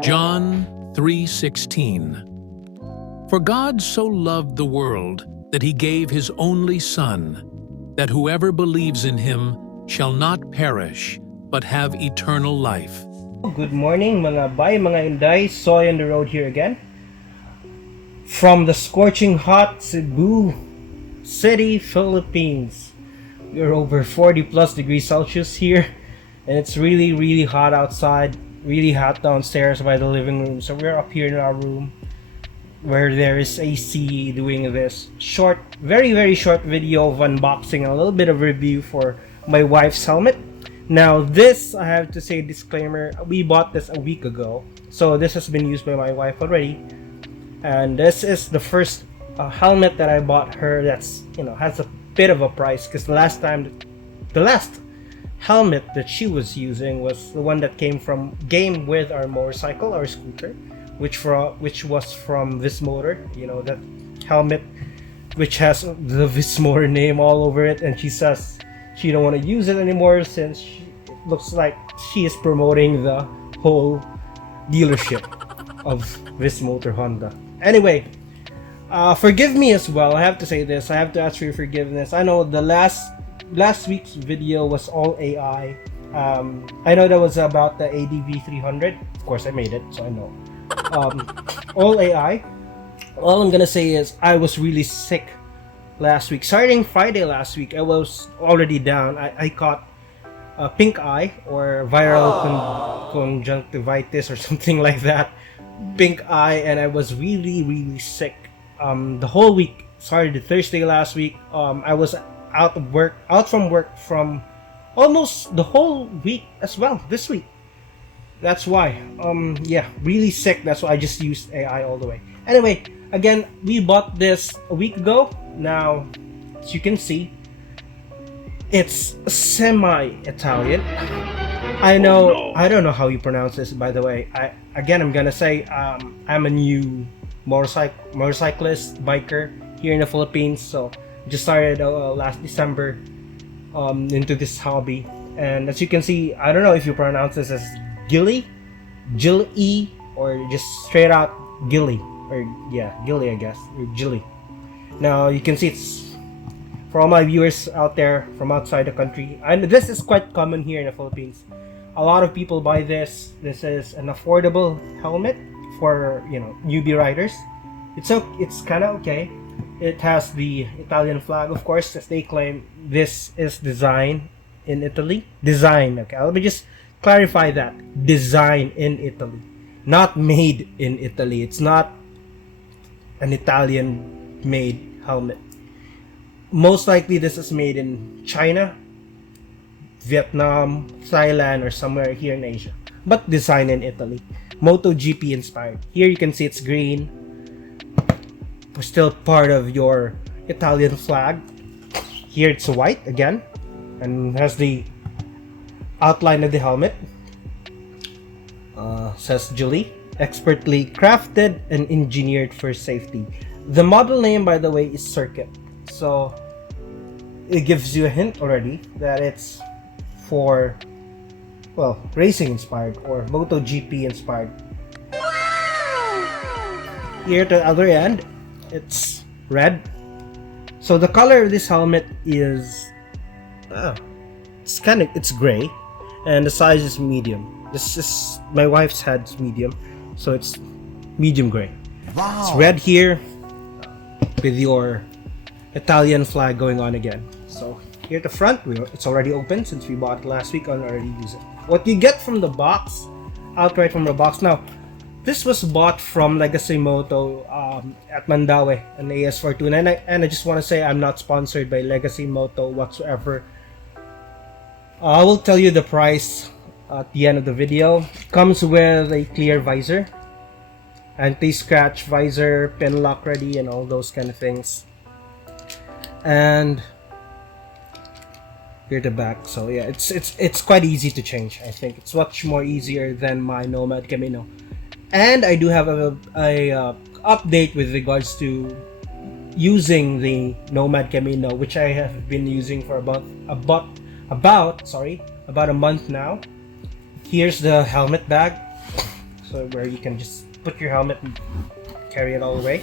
John 3:16. For God so loved the world that he gave his only Son, that whoever believes in him shall not perish, but have eternal life. Good morning mga bay, mga inday. Soy on the road here again. From the scorching hot Cebu City, Philippines. We're over 40 plus degrees Celsius here. And it's really, really hot outside. Really hot downstairs by the living room. So we're up here in our room where there is AC doing this short, very, very short video of unboxing, a little bit of review for my wife's helmet. Now this, I have to say disclaimer, we bought this a week ago. So this has been used by my wife already. And this is the first helmet that I bought her that's, has a bit of a price, because the last helmet that she was using was the one that came with our motorcycle, our scooter, which was from Visor, that helmet which has the Visor name all over it, and she says she don't want to use it anymore since it looks like she is promoting the whole dealership of this motor Honda. Anyway, forgive me as well. I have to say this. I have to ask for your forgiveness. I know the last week's video was all AI. I know that was about the ADV 300. Of course, I made it, so I know. All AI. All I'm gonna say is I was really sick last week. Starting Friday last week, I was already down. I caught pink eye, or viral conjunctivitis or something like that. Pink eye, and I was really, really sick. The whole week started Thursday last week. I was out from work from almost the whole week as well this week. That's why really sick. That's why I just used AI all the way. Anyway, again, we bought this a week ago. Now, as you can see, it's semi-Italian. I don't know how you pronounce this, by the way. I'm gonna say I'm a new motorcyclist, biker here in the Philippines, so just started last December into this hobby. And as you can see, I don't know if you pronounce this as Gille, or just straight out Gille, Gille, I guess, or Gille. Now you can see it's for all my viewers out there from outside the country, and this is quite common here in the Philippines. A lot of people buy this. This is an affordable helmet for newbie riders. It's kind of okay. It has the Italian flag, of course, as they claim. This is designed in Italy. Okay, let me just clarify that. Designed in Italy, not made in Italy. It's not an Italian-made helmet. Most likely, this is made in China, Vietnam, Thailand, or somewhere here in Asia, but designed in Italy. MotoGP inspired. Here you can see it's green. Still part of your Italian flag. Here it's white again, and has the outline of the helmet. Says Gille, expertly crafted and engineered for safety. The model name, by the way, is Circuit, so it gives you a hint already that it's for, racing inspired or MotoGP inspired. Here at the other end, it's red. So the color of this helmet is it's gray, and the size is medium. This is my wife's head's medium, so it's medium gray. Wow. It's red here with your Italian flag going on again. So here at the front, it's already open since we bought it last week and already use it. What you get from the box, outright from the box. Now, this was bought from Legacy Moto at Mandaue, an AS42, and I just want to say I'm not sponsored by Legacy Moto whatsoever. I will tell you the price at the end of the video. Comes with a clear visor, anti-scratch visor, pin lock ready, and all those kind of things. And here at the back, so yeah, it's quite easy to change. I think it's much more easier than my Nomad Camino. And I do have a update with regards to using the Nomad Camino, which I have been using for about a month now. Here's the helmet bag. so where you can just put your helmet and carry it all the way.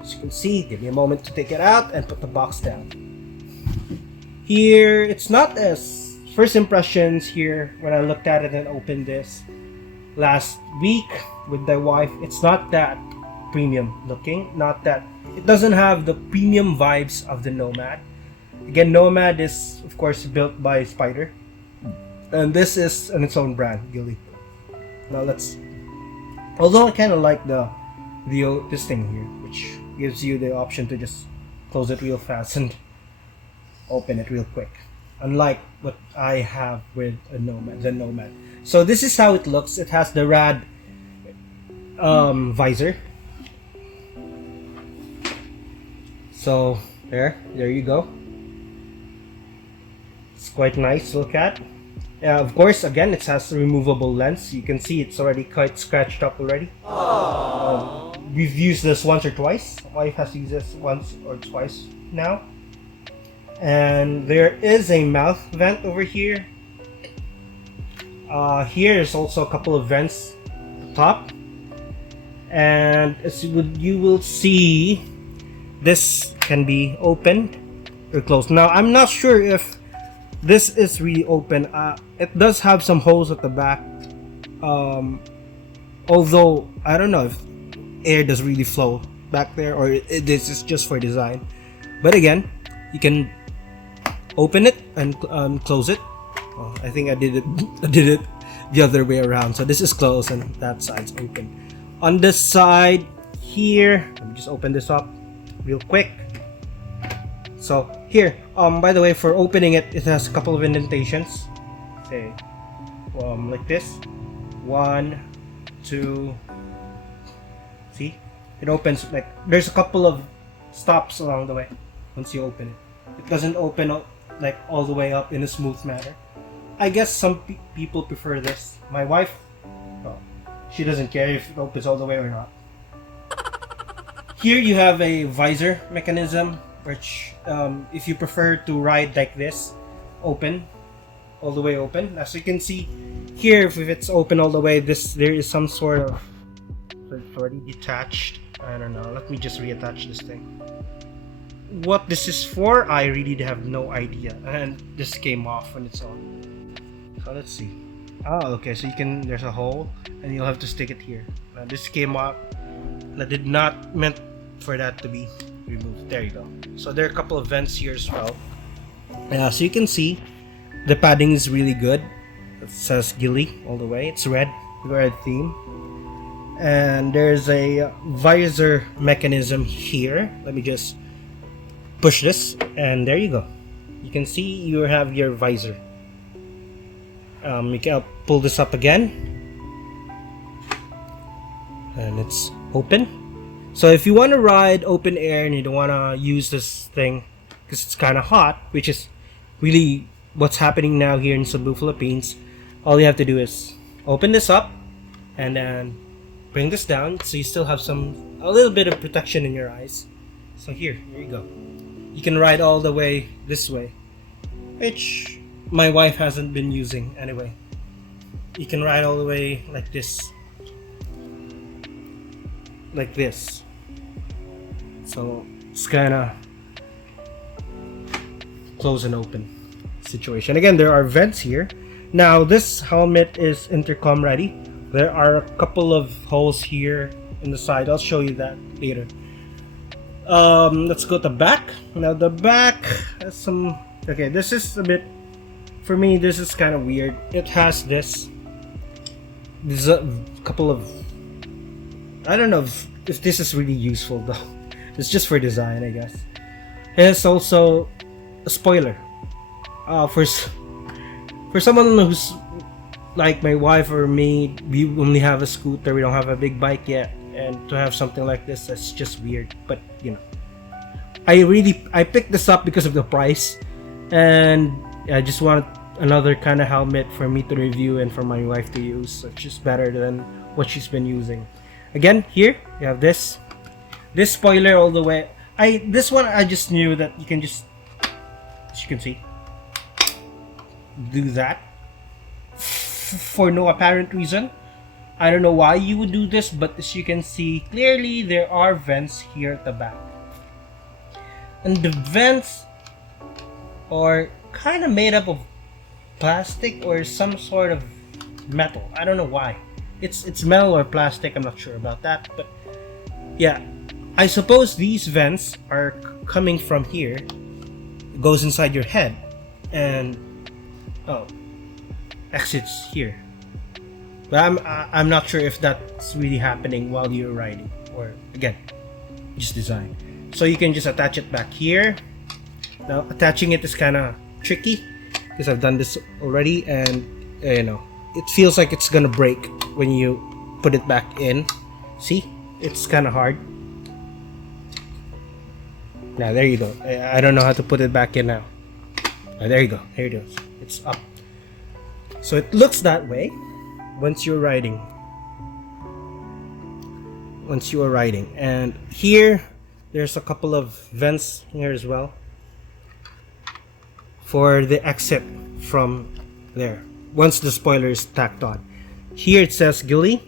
As you can see, give me a moment to take it out and put the box down. Here, it's not as first impressions here when I looked at it and opened this last week with my wife. It's not that premium looking, not that, it doesn't have the premium vibes of the Nomad. Again, Nomad is of course built by Spider, and this is on its own brand, Gille. Now let's, although I kind of like this thing here, which gives you the option to just close it real fast and open it real quick, unlike what I have with the Nomad. So this is how it looks. It has the rad visor. So there you go. It's quite nice to look at. Of course, again, it has a removable lens. You can see it's already quite scratched up already. We've used this once or twice. My wife has used this once or twice now. And there is a mouth vent over here. Here is also a couple of vents at the top. And as you will see, this can be opened or closed. Now, I'm not sure if this is really open. It does have some holes at the back. Although, I don't know if air does really flow back there or this is just for design. But again, you can open it and close it. Oh, I think I did it the other way around. So this is closed and that side's open. On this side here, let me just open this up real quick. So here, by the way, for opening it, it has a couple of indentations. Say, like this. 1, 2. See, it opens like there's a couple of stops along the way. Once you open it, it doesn't open like all the way up in a smooth manner. I guess some people prefer this. My wife, well, she doesn't care if it opens all the way or not. Here you have a visor mechanism, which if you prefer to ride like this, open, all the way open. As you can see here, if it's open all the way, there is some sort of, it's already detached. I don't know, let me just reattach this thing. What this is for, I really have no idea, and this came off on its own. So let's see. Oh, okay, so there's a hole and you'll have to stick it here. Now this came up. That did not meant for that to be removed. There you go. So there are a couple of vents here as well. So you can see the padding is really good. It says Gille all the way. It's red theme. And there's a visor mechanism here. Let me just push this and there you go. You can see you have your visor. You can pull this up again and it's open. So if you want to ride open air and you don't want to use this thing because it's kind of hot, which is really what's happening now here in Cebu, Philippines, all you have to do is open this up and then bring this down so you still have a little bit of protection in your eyes. So here you go. You can ride all the way this way, which my wife hasn't been using anyway. You can ride all the way like this. Like this. So it's kinda close and open situation. Again, there are vents here. Now this helmet is intercom ready. There are a couple of holes here in the side. I'll show you that later. Let's go to the back. Now the back has some, okay, this is a bit, for me this is kind of weird. It has this a couple of, I don't know if this is really useful though. It's just for design, I guess. It has also a spoiler. For someone who's like my wife or me, we only have a scooter, we don't have a big bike yet, and to have something like this, that's just weird. But you know, I picked this up because of the price, and I just wanted another kind of helmet for me to review and for my wife to use. So it's just better than what she's been using. Again, here you have this spoiler all the way. This one I just knew that you can just, as you can see, do that for no apparent reason. I don't know why you would do this, but as you can see clearly, there are vents here at the back. And the vents are kind of made up of plastic or some sort of metal. I don't know why. It's metal or plastic, I'm not sure about that, but yeah. I suppose these vents are coming from here. It goes inside your head and exits here. But I'm not sure if that's really happening while you're riding, or again, just design. So you can just attach it back here. Now attaching it is kind of tricky because I've done this already, and you know, it feels like it's gonna break when you put it back in. See, it's kind of hard. Now there you go. I don't know how to put it back in now. There you go. Here it is. It's up. So it looks that way once you're riding. And here there's a couple of vents here as well for the exit from there once the spoiler is tacked on. Here it says Gille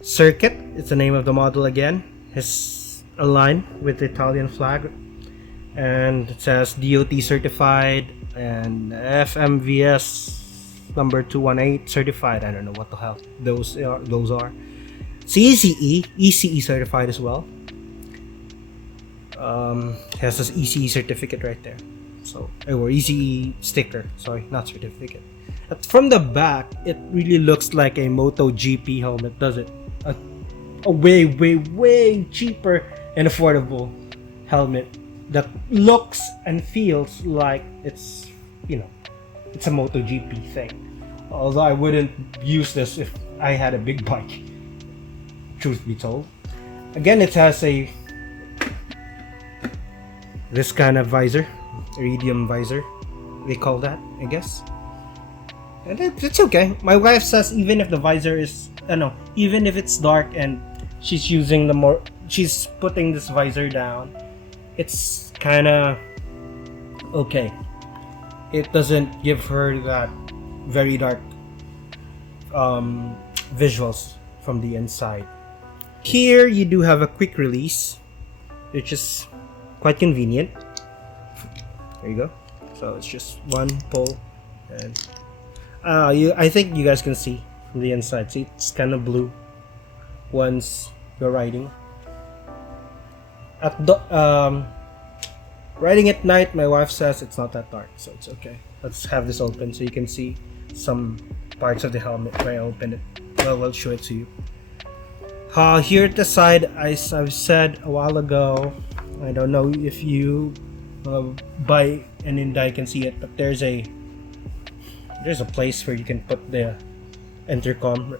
Circuit. It's the name of the model again. It's aligned with the Italian flag, and it says DOT certified and FMVS number 218 certified. I don't know what the hell those are. CECE, ECE certified as well. Has this ECE certificate right there. So, or ECE sticker. Sorry, not certificate. But from the back, it really looks like a MotoGP helmet, does it? A way cheaper and affordable helmet that looks and feels like it's, you know, it's a MotoGP thing. Although I wouldn't use this if I had a big bike, truth be told. Again, it has this kind of visor, iridium visor, they call that, I guess. And it's okay. My wife says even if the visor is, even if it's dark and she's putting this visor down, it's kind of okay. It doesn't give her that very dark visuals from the inside. Here you do have a quick release, which is quite convenient. There you go. So it's just one pull, and I think you guys can see from the inside. See, it's kind of blue once you're riding. Riding at night, my wife says it's not that dark, so it's okay. Let's have this open so you can see some parts of the helmet when I open it. Well, I'll show it to you. Here at the side, as I've said a while ago, I don't know if you buy an Hyundai can see it, but there's a place where you can put the intercom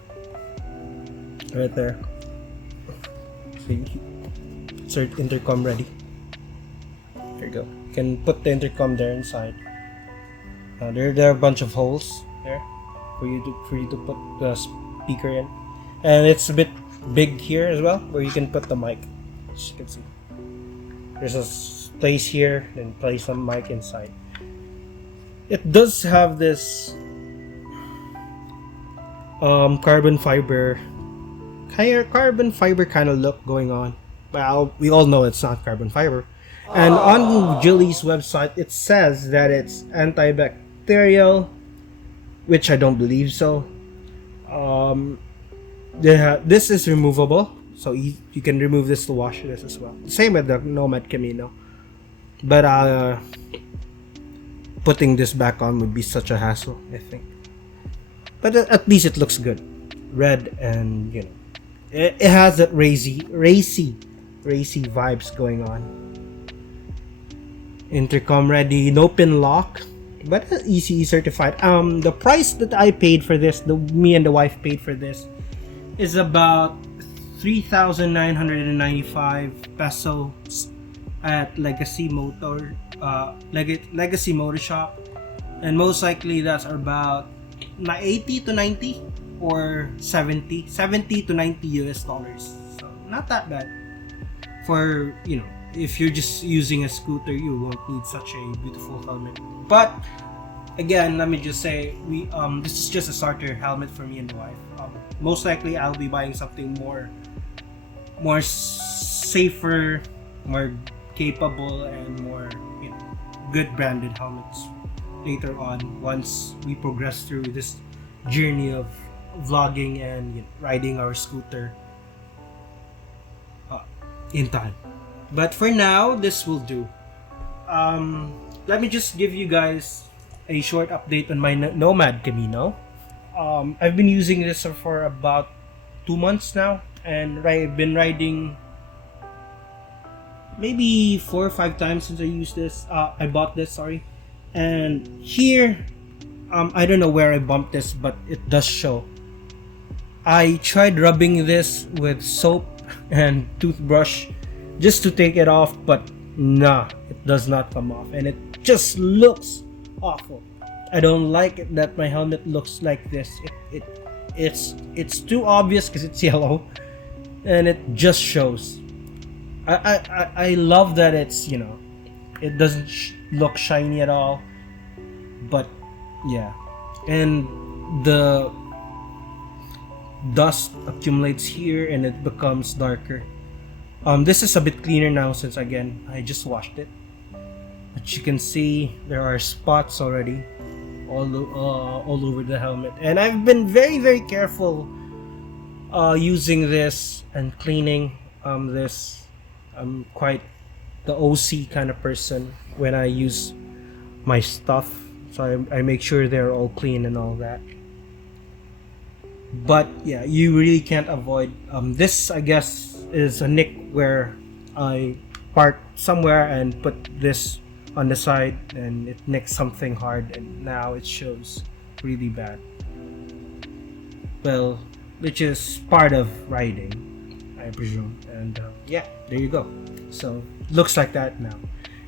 right there. See, insert intercom ready. There you go. You can put the intercom there inside. There are a bunch of holes there for you to put the speaker in, and it's a bit big here as well where you can put the mic. As you can see, there's a place here, then place some mic inside. It does have this carbon fiber kind of look going on, but we all know it's not carbon fiber. And on Gille's website, it says that it's antibacterial, which I don't believe so. This is removable, so you can remove this to wash this as well. Same with the Nomad Camino, but putting this back on would be such a hassle, I think. But at least it looks good, red, and you know, it has that racy vibes going on. Intercom ready, no pin lock, but ECE certified. The price that I paid for this, me and the wife paid for this, is about 3,995 pesos at Legacy Moto Shop, and most likely that's about 80 to 90 or 70 to 90 US dollars. So not that bad for, you know, if you're just using a scooter, you won't need such a beautiful helmet. But again, let me just say, this is just a starter helmet for me and the wife. Most likely, I'll be buying something more safer, more capable, and more, you know, good branded helmets later on once we progress through this journey of vlogging and, you know, riding our scooter in time. But for now, this will do. Let me just give you guys a short update on my Nomad Camino. I've been using this for about 2 months now, and I've been riding maybe 4 or 5 times since I used this. I bought this, sorry. And here, I don't know where I bumped this, but it does show. I tried rubbing this with soap and toothbrush just to take it off, but nah, it does not come off, and it just looks awful. I don't like it that my helmet looks like this. It's too obvious because it's yellow, and it just shows. I love that it's, you know, it doesn't look shiny at all, but yeah, and the dust accumulates here and it becomes darker. This is a bit cleaner now since, again, I just washed it. But you can see there are spots already all over the helmet, and I've been very careful using this and cleaning this. I'm quite the OC kind of person when I use my stuff, so I make sure they're all clean and all that. But yeah, you really can't avoid this. I guess is a nick where I parked somewhere and put this on the side, and it nicked something hard, and now it shows really bad. Well, which is part of riding, I presume. And yeah, there you go. So looks like that now.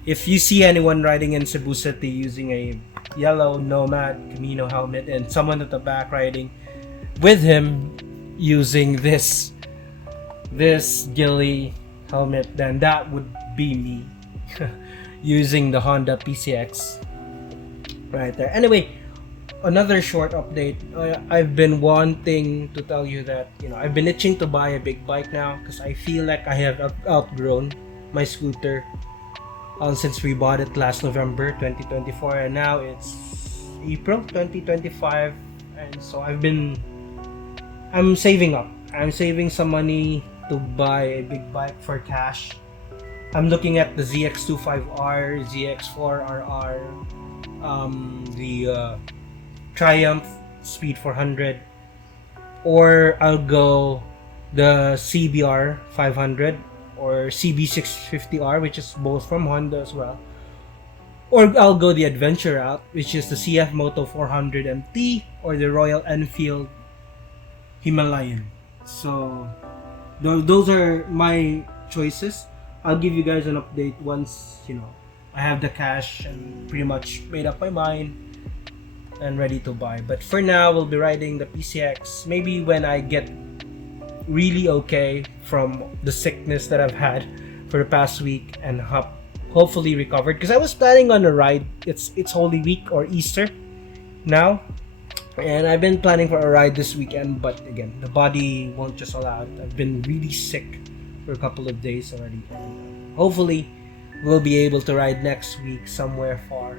If you see anyone riding in Cebu City using a yellow Nomad Camino helmet and someone at the back riding with him using this Gille helmet, then that would be me using the Honda PCX right there. Anyway, another short update. I've been wanting to tell you that, you know, I've been itching to buy a big bike now because I feel like I have outgrown my scooter since we bought it last November 2024, and now it's April 2025, and so I'm saving up. I'm saving some money to buy a big bike for cash. I'm looking at the ZX25R, ZX4RR, the Triumph Speed 400, or I'll go the CBR 500 or CB650R, which is both from Honda as well, or I'll go the adventure route, which is the CF Moto 400 MT or the Royal Enfield Himalayan. So those are my choices. I'll give you guys an update once, you know, I have the cash and pretty much made up my mind and ready to buy. But for now, we'll be riding the PCX. Maybe when I get really okay from the sickness that I've had for the past week and hopefully recovered, because I was planning on a ride. It's Holy Week or Easter now, and I've been planning for a ride this weekend, but again, the body won't just allow it. I've been really sick for a couple of days already, and hopefully we'll be able to ride next week somewhere far.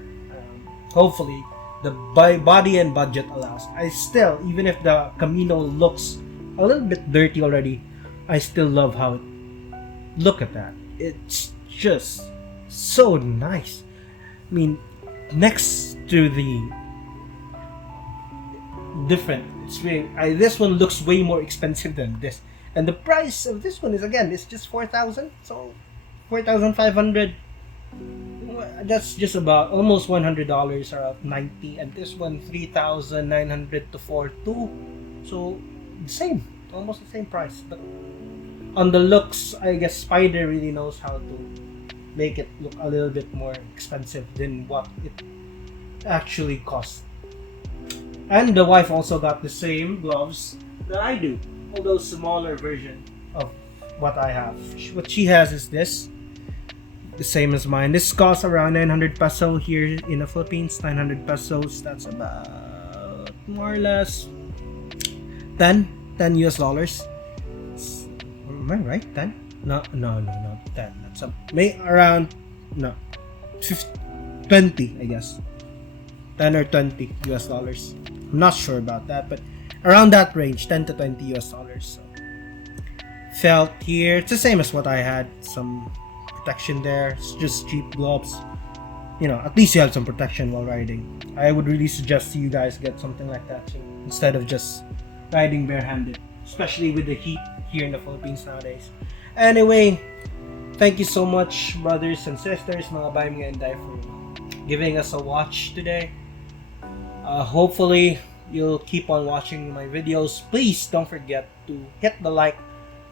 Hopefully the body and budget allows. I still, even if the Camino looks a little bit dirty already, I still love how it, look at that, it's just so nice. I mean, next to the different, it's really, this one looks way more expensive than this, and the price of this one is, again, it's just 4,000, so 4,500. That's just about almost $100, around 90, and this one 3,900 to 4,200. So same, almost the same price. But on the looks, I guess Spider really knows how to make it look a little bit more expensive than what it actually costs. And the wife also got the same gloves that I do, although smaller version of what I have. What she has is this the same as mine. This costs around 900 peso here in the Philippines. 900 pesos, that's about more or less 10 US dollars. Am I right? 10? No, 10. That's around, no, 20, I guess. 10 or 20 US dollars. I'm not sure about that, but around that range, 10 to 20 US dollars. So, felt here, it's the same as what I had. Some protection there. It's just cheap gloves. You know, at least you have some protection while riding. I would really suggest you guys get something like that too, instead of just riding barehanded, especially with the heat here in the Philippines nowadays. Anyway, thank you so much, brothers and sisters, mga bahay mga Inday, for giving us a watch today. Hopefully, you'll keep on watching my videos. Please don't forget to hit the like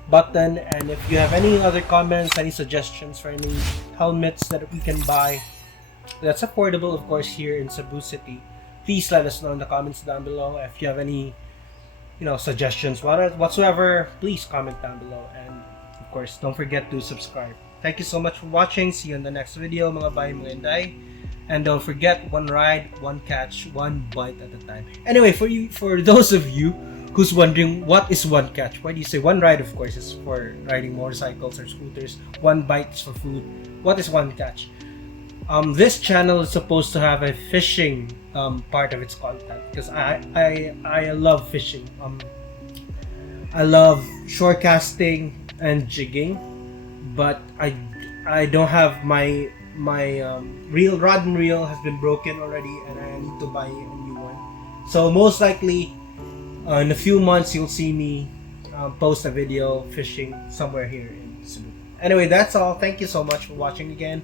button, and if you have any other comments, any suggestions for any helmets that we can buy that's affordable, of course, here in Cebu City, please let us know in the comments down below. If you have any, suggestions whatsoever, please comment down below, and of course, don't forget to subscribe. Thank you so much for watching. See you in the next video, mga bahay mga Inday. And don't forget, one ride, one catch, one bite at a time. Anyway, for those of you who's wondering what is one catch, why do you say one ride? Of course, is for riding motorcycles or scooters. One bite is for food. What is one catch? This channel is supposed to have a fishing part of its content, because I love fishing. I love shore casting and jigging, but I don't have my rod and reel has been broken already, and I need to buy a new one. So most likely in a few months you'll see me post a video fishing somewhere here in Cebu. Anyway, that's all. Thank you so much for watching again,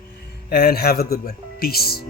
and have a good one. Peace.